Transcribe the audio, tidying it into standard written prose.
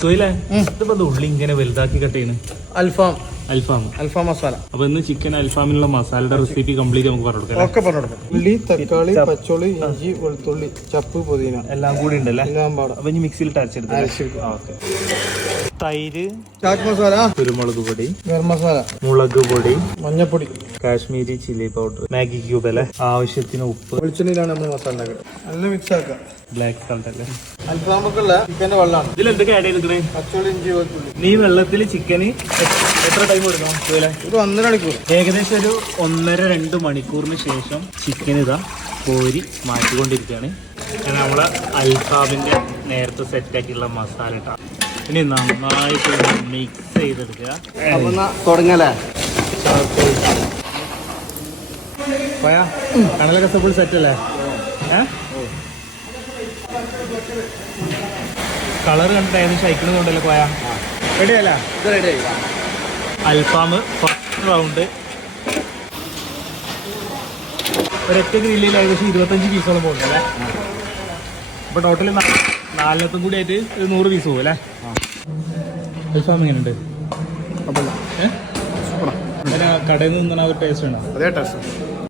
സുഹൈലേ, ഇതിപ്പോ ഉള്ളി ഇങ്ങനെ വലുതാക്കി കട്ട് ചെയ്യുന്നു. അൽഫാം മസാല. അപ്പൊ ഇന്ന് ചിക്കൻ അൽഫാമിനുള്ള മസാലയുടെ റെസിപ്പി കംപ്ലീറ്റ് നമുക്ക് പറഞ്ഞു കൊടുക്കാം. ഉള്ളി, തക്കാളി, പച്ചോളി, ഇഞ്ചി, വെളുത്തുള്ളി, ചപ്പ്, പുതിന എല്ലാം കൂടി ഉണ്ടല്ലേ. അപ്പൊ ഇനി മിക്സിയിൽ അരച്ചെടുത്ത് തൈര്, ചാറ്റ് മസാല, കുരുമുളക് പൊടി, ഗരം മസാല, മുളക് പൊടി, മഞ്ഞപ്പൊടി, Kashmiri chilli powder, Maggi cube അല്ലേ, ആവശ്യത്തിന് ഉപ്പ്. വെളിച്ചെണ്ണയിലാണ് നമ്മൾ മസാല ഉണ്ടാക്കുക. നല്ല മിക്സ് ആക്കുക. ബ്ലാക്ക് സോൾട്ട് അല്ലേ. അൽഫാമൊക്കെയുള്ള ചിക്കന്റെ വെള്ളമാണ്. ഇതിൽ എന്തൊക്കെ ആഡ് ചെയ്തിരിക്കണേ? പച്ചോളി, ഇഞ്ചി, വെളുത്തുള്ളി. നീ വെള്ളത്തിൽ ചിക്കന് എത്ര ടൈം എടുക്കണം? ഒരു 1.5 മണിക്കൂർ. ഏകദേശം ഒരു 1.5-2 മണിക്കൂറിന് ശേഷം ചിക്കൻ ഇതാ കോരി മാറ്റിക്കൊണ്ടിരിക്കുകയാണ്. നമ്മളെ അൽഫാമിന്റെ നേരത്തെ സെറ്റാക്കിയുള്ള മസാല ഇട്ടാ ഇനി നന്നായിട്ട് മിക്സ് ചെയ്തെടുക്കുക. തുടങ്ങല്ലേ? കണലൊക്കെ ഫുൾ സെറ്റ് അല്ലേ? കളർ കണ്ടിട്ട് ഏകദേശം അയക്കണമെന്നുണ്ടല്ലോ കോയ. റെഡി അല്ല? ഇത് റെഡി ആയി. അൽഫാം ഫസ്റ്റ് റൗണ്ട് ഒരൊറ്റ ഗ്രില്ലിൽ ഏകദേശം 25 പീസോളം പോകുന്നുണ്ടല്ലേ. അപ്പൊ ടോട്ടൽ 4 കൂടി ആയിട്ട് 100 പീസ് പോകും അല്ലേ? അൽഫാം എങ്ങനെയുണ്ട്? കടയിൽ നിന്ന് ഒരു ടേസ്റ്റ് വേണം. അതേ ടേസ്റ്റ്.